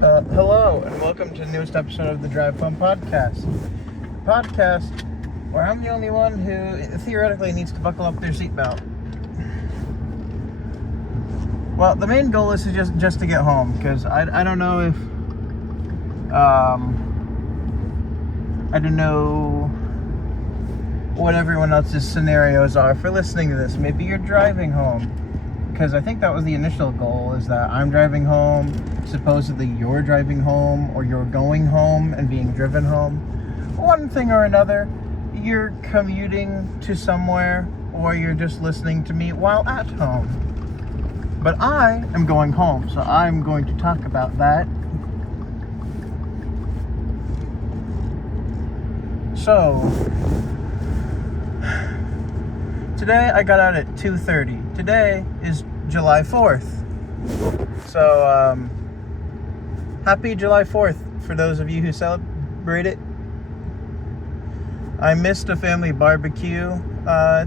Hello, and welcome to the newest episode of the Drive Fun Podcast. Podcast where I'm the only one who theoretically needs to buckle up their seatbelt. Well, the main goal is to just to get home, because I don't know if I don't know what everyone else's scenarios are for listening to this. Maybe you're driving home, because I think that was the initial goal, is that I'm driving home, supposedly you're driving home, or you're going home and being driven home. One thing or another, you're commuting to somewhere, or you're just listening to me while at home. But I am going home, so I'm going to talk about that. So, today I got out at 2:30. Today is July 4th. So, happy July 4th for those of you who celebrate it. I missed a family barbecue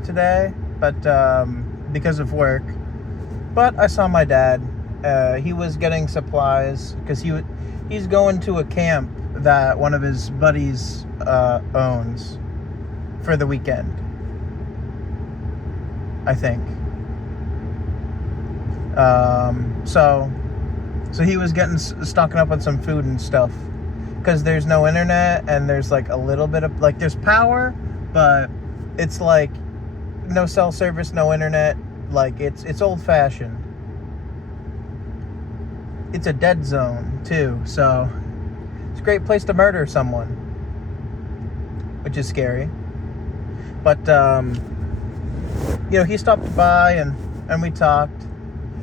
today, but because of work. But I saw my dad. He was getting supplies because he's going to a camp that one of his buddies owns for the weekend, I think. So he was stocking up on some food and stuff, because there's no internet, and there's like a little bit of, like, there's power, but it's like no cell service, no internet. Like, it's old fashioned. It's a dead zone too, so it's a great place to murder someone, which is scary. But he stopped by and we talked.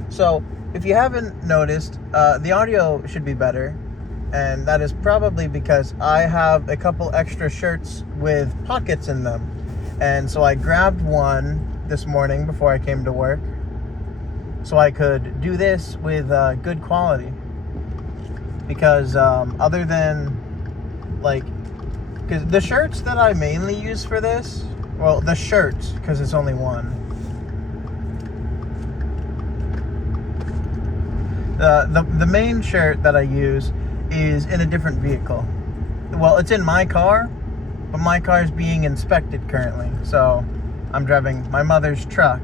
So if you haven't noticed, the audio should be better, and that is probably because I have a couple extra shirts with pockets in them, and so I grabbed one this morning before I came to work, so I could do this with good quality. Because other than, like, because the shirts that I mainly use for this, well, the shirts, because it's only one. The main shirt that I use is in a different vehicle. Well, it's in my car, but my car is being inspected currently, so I'm driving my mother's truck.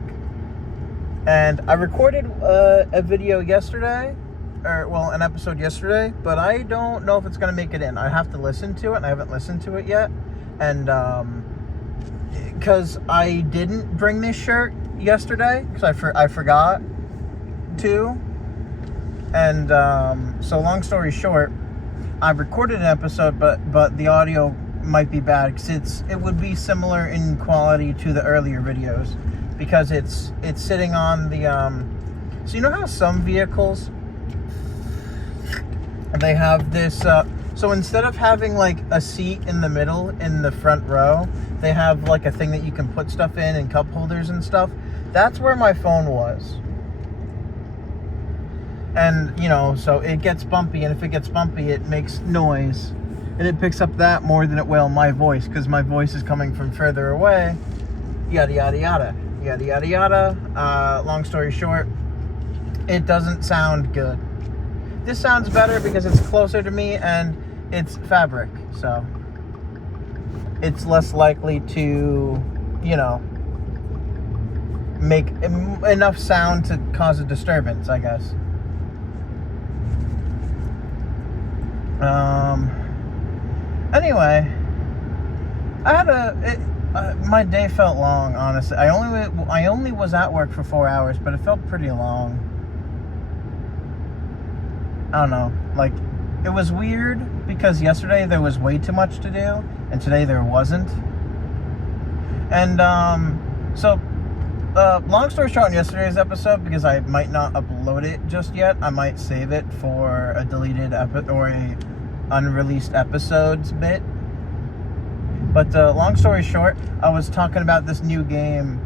And I recorded a video yesterday, an episode yesterday, but I don't know if it's going to make it in. I have to listen to it, and I haven't listened to it yet. And because I didn't bring this shirt yesterday, because I forgot to. And so long story short, I recorded an episode, but the audio might be bad, because it would be similar in quality to the earlier videos, because it's sitting on the so you know how some vehicles, they have this so instead of having like a seat in the middle in the front row, they have like a thing that you can put stuff in and cup holders and stuff. That's where my phone was. And so it gets bumpy, and if it gets bumpy, it makes noise, and it picks up that more than it will my voice, because my voice is coming from further away. Yada yada yada yada yada yada. Long story short, it doesn't sound good. This sounds better because it's closer to me and it's fabric, so it's less likely to make enough sound to cause a disturbance, I guess. Anyway, my day felt long, honestly. I only was at work for 4 hours, but it felt pretty long. I don't know, like, it was weird because yesterday there was way too much to do, and today there wasn't. And so long story short, on yesterday's episode, because I might not upload it just yet, I might save it for a deleted or a unreleased episodes bit. But long story short, I was talking about this new game.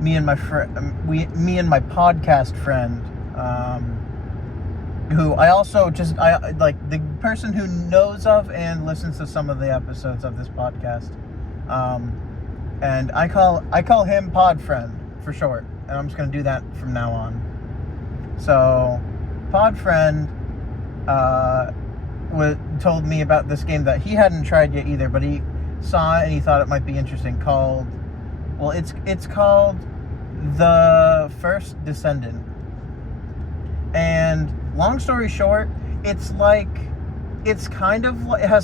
Me and my podcast friend, who I also I like, the person who knows of and listens to some of the episodes of this podcast. And I call him Pod Friend for short, and I'm just gonna do that from now on. So, Pod Friend told me about this game that he hadn't tried yet either, but he saw it and he thought it might be interesting. It's called The First Descendant. And long story short, it has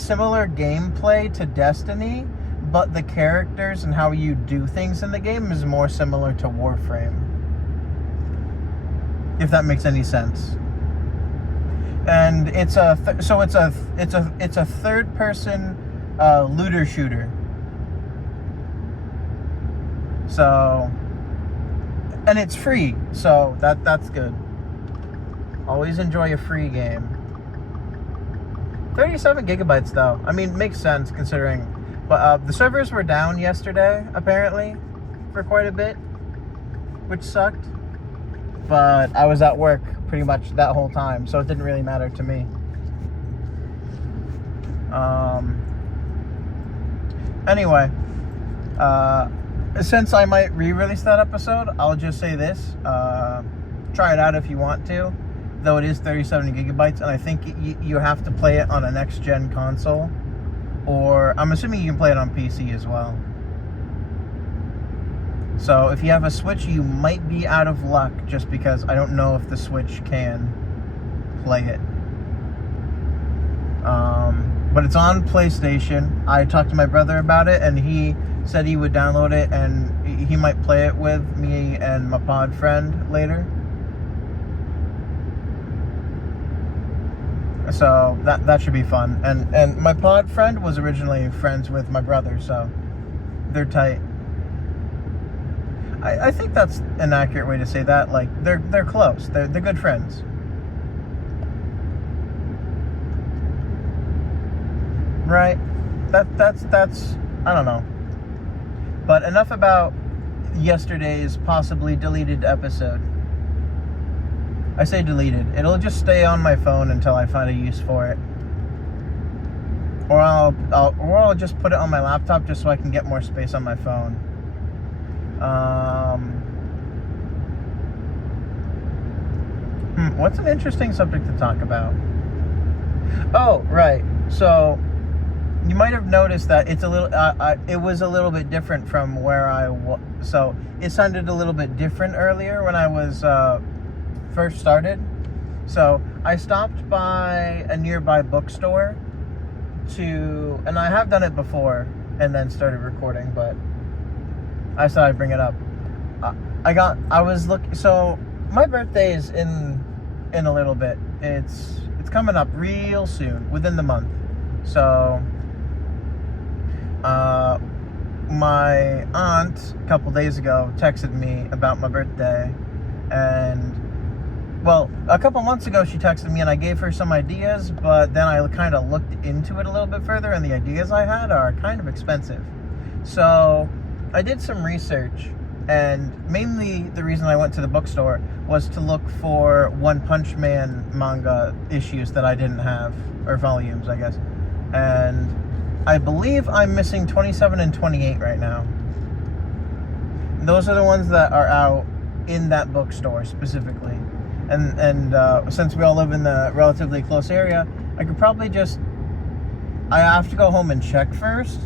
similar gameplay to Destiny, but the characters and how you do things in the game is more similar to Warframe, if that makes any sense. And it's a third person looter shooter. So, and it's free, so that's good. Always enjoy a free game. 37 gigabytes though. I mean, makes sense considering. But the servers were down yesterday, apparently, for quite a bit, which sucked. But I was at work pretty much that whole time, so it didn't really matter to me. Anyway, since I might re-release that episode, I'll just say this. Try it out if you want to, though it is 37 gigabytes, and I think you have to play it on a next-gen console, or I'm assuming you can play it on PC as well. So if you have a Switch, you might be out of luck, just because I don't know if the Switch can play it. But it's on PlayStation. I talked to my brother about it, and he said he would download it, and he might play it with me and my pod friend later. So that should be fun. And my pod friend was originally friends with my brother, so they're tight. I think that's an accurate way to say that. Like, they're close. They're good friends. Right? That's I don't know. But enough about yesterday's possibly deleted episode. I say deleted. It'll just stay on my phone until I find a use for it. Or I'll just put it on my laptop just so I can get more space on my phone. What's an interesting subject to talk about? Oh, right. So you might have noticed that it's a little. It was a little bit different from where I was. So it sounded a little bit different earlier when I was first started. So I stopped by a nearby bookstore and I have done it before and then started recording, but I thought I'd bring it up. So my birthday is in a little bit. It's coming up real soon, within the month. So my aunt a couple days ago texted me about my birthday, and a couple months ago she texted me and I gave her some ideas, but then I kind of looked into it a little bit further, and the ideas I had are kind of expensive. So I did some research, and mainly the reason I went to the bookstore was to look for One Punch Man manga issues that I didn't have, or volumes, I guess. And I believe I'm missing 27 and 28 right now. Those are the ones that are out in that bookstore specifically. And since we all live in the relatively close area, I could probably I have to go home and check first,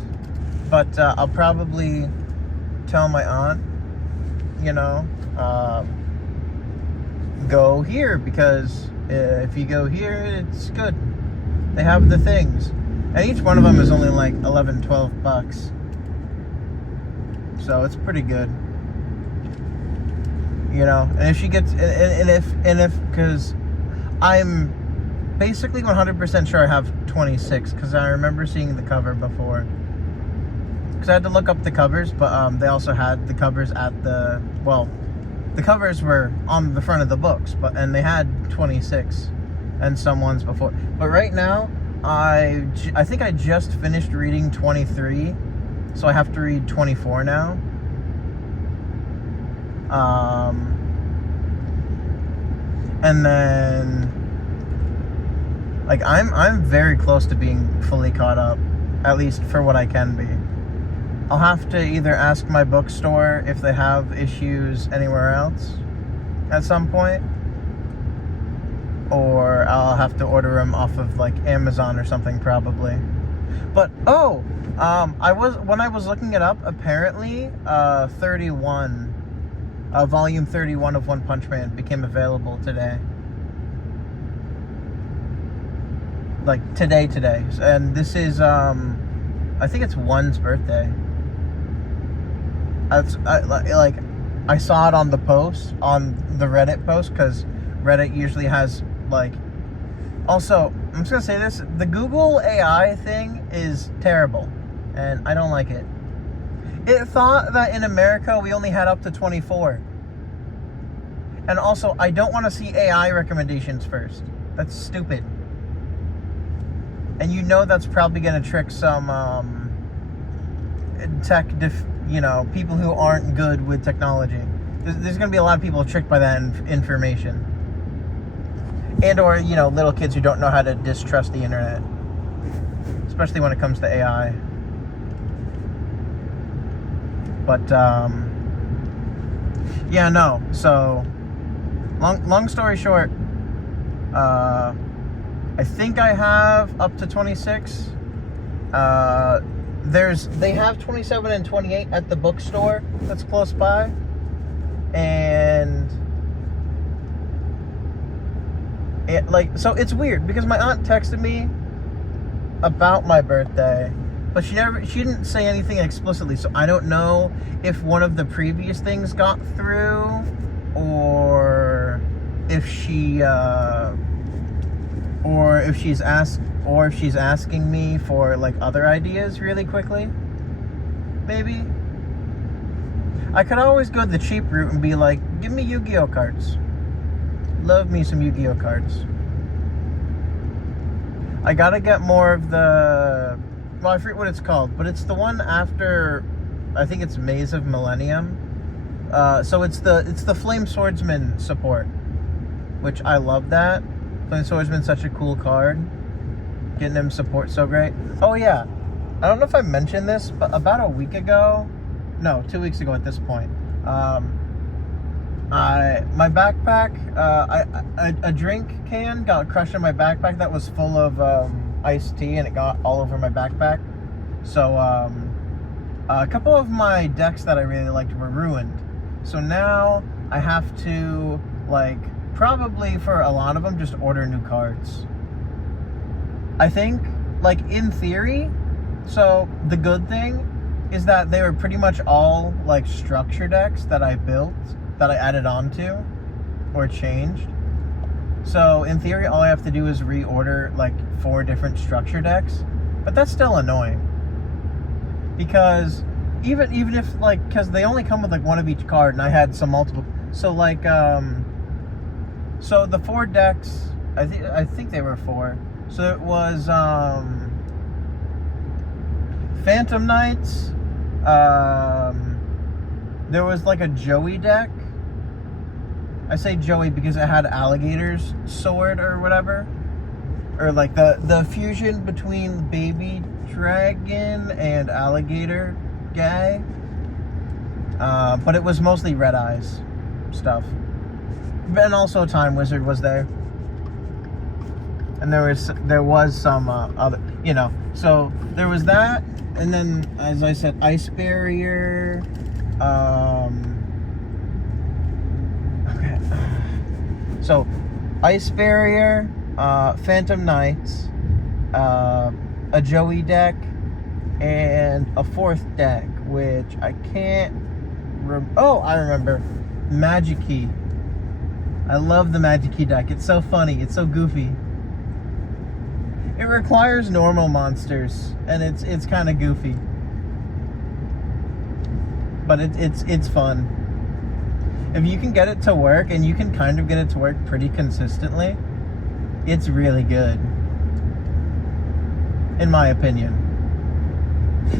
but I'll probably tell my aunt, go here, because if you go here, it's good. They have the things. And each one of them is only like 11, 12 bucks. So it's pretty good. And if she gets, because I'm basically 100% sure I have 26, because I remember seeing the cover before. Because I had to look up the covers, but they also had the covers the covers were on the front of the books, and they had 26 and some ones before. But right now, I think I just finished reading 23, so I have to read 24 now. And then, like, I'm very close to being fully caught up, at least for what I can be. I'll have to either ask my bookstore if they have issues anywhere else at some point. or I'll have to order them off of like Amazon or something probably. But when I was looking it up, apparently 31 volume 31 of One Punch Man became available today. Like today, and this is I think it's One's birthday. I saw it on the post, on the Reddit post, because Reddit usually has like. Also, I'm just gonna say this: the Google AI thing is terrible, and I don't like it. It thought that in America we only had up to 24. And also, I don't want to see AI recommendations first. That's stupid. And you know that's probably going to trick some people who aren't good with technology. There's going to be a lot of people tricked by that information. And or, little kids who don't know how to distrust the internet. Especially when it comes to AI. But, so, long story short, I think I have up to 26. They have 27 and 28 at the bookstore that's close by. And so it's weird because my aunt texted me about my birthday, but she didn't say anything explicitly, so I don't know if one of the previous things got through or if she's asking me for like other ideas really quickly. Maybe I could always go the cheap route and be like, give me Yu-Gi-Oh cards. Love me some Yu-Gi-Oh cards. I gotta get more of the, well, I forget what it's called, but it's the one after, I think it's Maze of Millennium. So it's the Flame Swordsman support, which I love that. Flame Swordsman's such a cool card. Getting him support so great. Oh yeah, I don't know if I mentioned this, but about a week ago, no, 2 weeks ago at this point, my backpack, a drink can got crushed in my backpack that was full of iced tea, and it got all over my backpack. So a couple of my decks that I really liked were ruined. So now I have to, like, probably for a lot of them, just order new cards. I think, like, in theory, so the good thing is that they were pretty much all, like, structure decks that I built, that I added on to, or changed. So, in theory, all I have to do is reorder, like, 4 different structure decks. But that's still annoying. Because, even if, like, because they only come with, like, one of each card, and I had some multiple. So, like, so the 4 decks, I think they were 4. So it was, Phantom Knights, there was, like, a Joey deck. I say Joey because it had Alligator's sword or whatever. Or, like, the fusion between Baby Dragon and Alligator guy. But it was mostly Red Eyes stuff. And also Time Wizard was there. And there was some other, so there was that. And then, as I said, Ice Barrier, okay. So, Ice Barrier, Phantom Knights, a Joey deck, and a 4th deck, which I can't I remember. Magic-Key. I love the Magic-Key deck. It's so funny. It's so goofy. It requires normal monsters, and it's kind of goofy. But it's fun. If you can get it to work, and you can kind of get it to work pretty consistently, it's really good. In my opinion.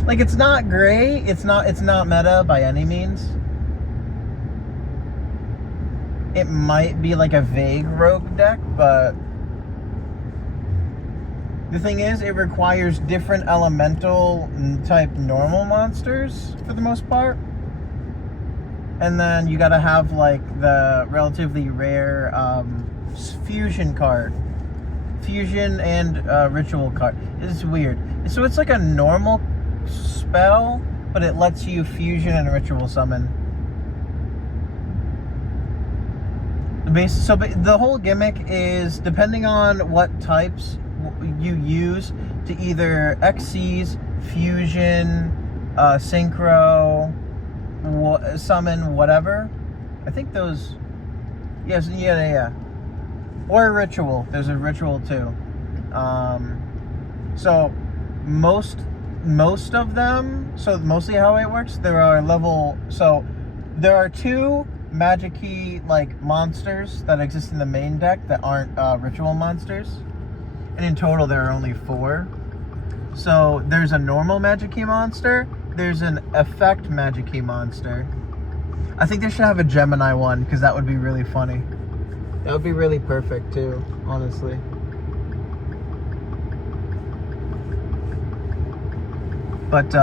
Like, it's not great, it's not meta by any means. It might be like a vague rogue deck, but the thing is, it requires different elemental type normal monsters for the most part. And then you gotta have, like, the relatively rare fusion card. Fusion and ritual card. It's weird. So it's like a normal spell, but it lets you fusion and ritual summon. So the whole gimmick is, depending on what types you use to either XCs, fusion, synchro, summon, whatever. I think those... Yes, yeah. Or a ritual. There's a ritual too. So most of them, so mostly how it works, there are two Magic-y like monsters that exist in the main deck that aren't ritual monsters. And in total there are only 4. So there's a normal Magic-y monster, there's an effect Magic-y monster. I think they should have a Gemini one, because that would be really funny. That would be really perfect too, honestly. But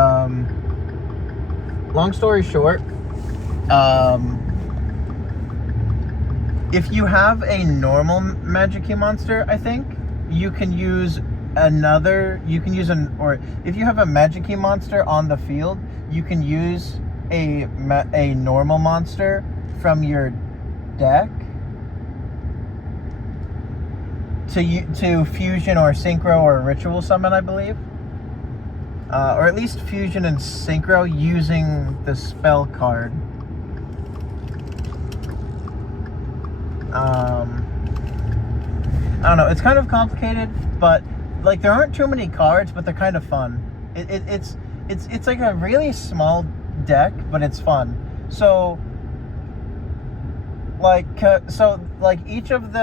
long story short, if you have a normal Magic-y monster, I think you can use or if you have a Magic-y monster on the field, you can use a normal monster from your deck to fusion or synchro or ritual summon, I believe. Or at least fusion and synchro using the spell card. I don't know, it's kind of complicated, but like there aren't too many cards, but they're kind of fun. It's like a really small deck, but it's fun. So each of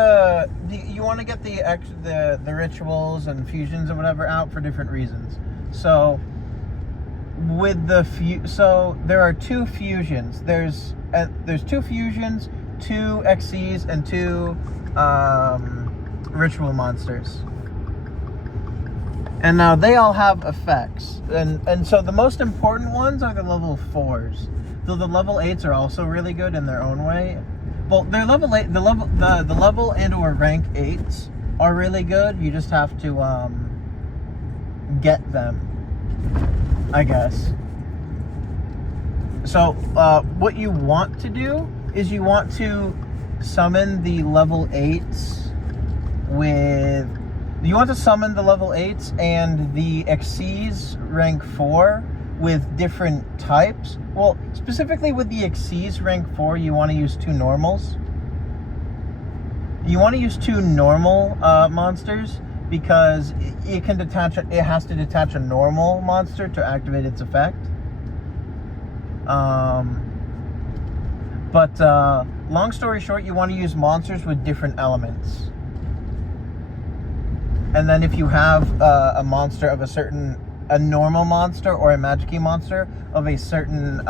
you want to get the rituals and fusions or whatever out for different reasons. So with there are 2 fusions. There's 2 fusions, 2 XCs, and 2 ritual monsters. And now they all have effects. And so the most important ones are the level 4s. Though the level 8s are also really good in their own way. Well, they're level 8, the level and or rank 8s are really good. You just have to get them, I guess. So what you want to do is you want to summon the level 8s and the XCs rank 4 with different types. Well, specifically with the XCs rank 4, you want to use 2 normals. You want to use 2 normal monsters, because it has to detach a normal monster to activate its effect. But long story short, you want to use monsters with different elements. And then if you have a monster of a normal monster or a Magic-y monster of a certain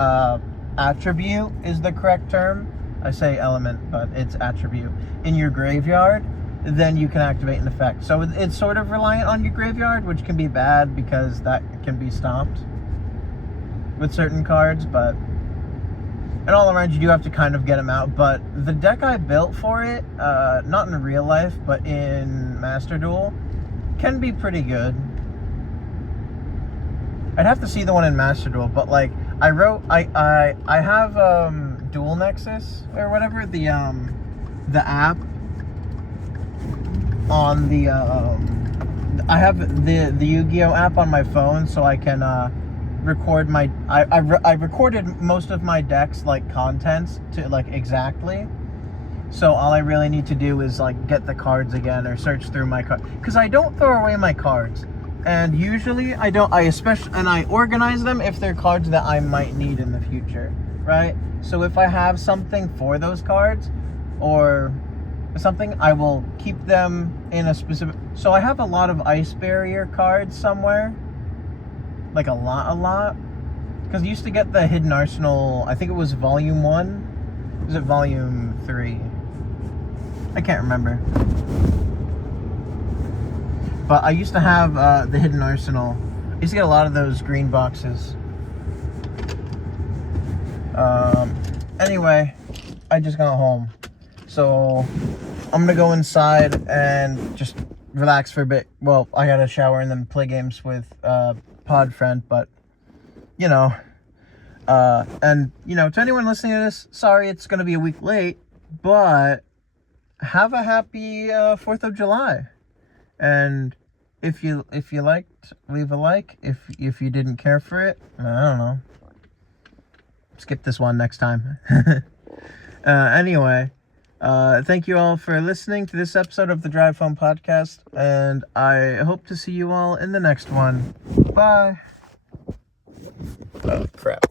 attribute is the correct term. I say element, but it's attribute. In your graveyard, then you can activate an effect. So it's sort of reliant on your graveyard, which can be bad because that can be stopped with certain cards, but in all around you do have to kind of get them out. But the deck I built for it, not in real life, but in Master Duel, can be pretty good. I'd have to see the one in Master Duel, but like I have Duel Nexus or whatever, the app on the I have the Yu-Gi-Oh app on my phone, so I can record I recorded most of my decks like contents to like exactly. So all I really need to do is like get the cards again or search through my cards, because I don't throw away my cards, and usually I organize them if they're cards that I might need in the future, right? So if I have something for those cards or something, I will keep them in a specific. So I have a lot of Ice Barrier cards somewhere, like a lot, because I used to get the Hidden Arsenal. I think it was Volume 1. Was it Volume 3? I can't remember. But I used to have the Hidden Arsenal. I used to get a lot of those green boxes. Anyway, I just got home. So I'm gonna go inside and just relax for a bit. Well, I gotta shower and then play games with Pod Friend, but and to anyone listening to this, sorry it's gonna be a week late, but have a happy 4th of July. And if you liked, leave a like. If you didn't care for it, I don't know, skip this one next time. Anyway, thank you all for listening to this episode of the Drive Home Podcast, and I hope to see you all in the next one. Bye. Oh, crap.